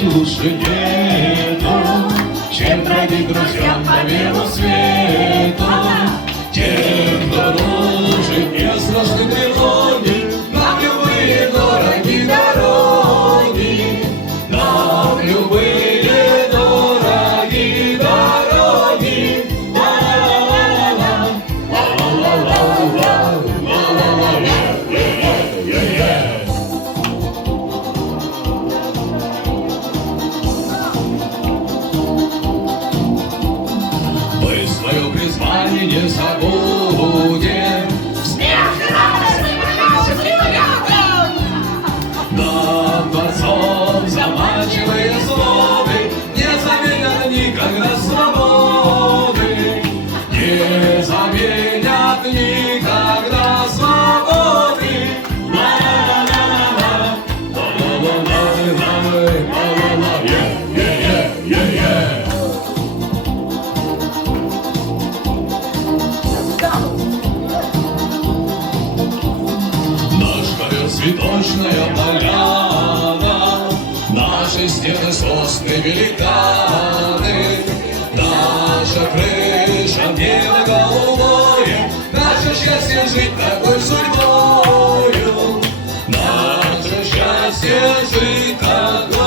ведь лучше нету, чем бродить друзьям по белу свету. Тем, кто дружит, не страшны тревоги, нам любые дороги дороги, нам любые дороги дороги. Мы свое призвание не забудем, Смех и радость мы покажем ребятам. нам борцом заманчивые слоты не заменят никогда свободы, не заменят никогда свободы. Наш ковер цветочная поляна, наши стены сосны великаны, наша крыша небо голубое, наше счастье жить такой судьбою, наше счастье жить такой.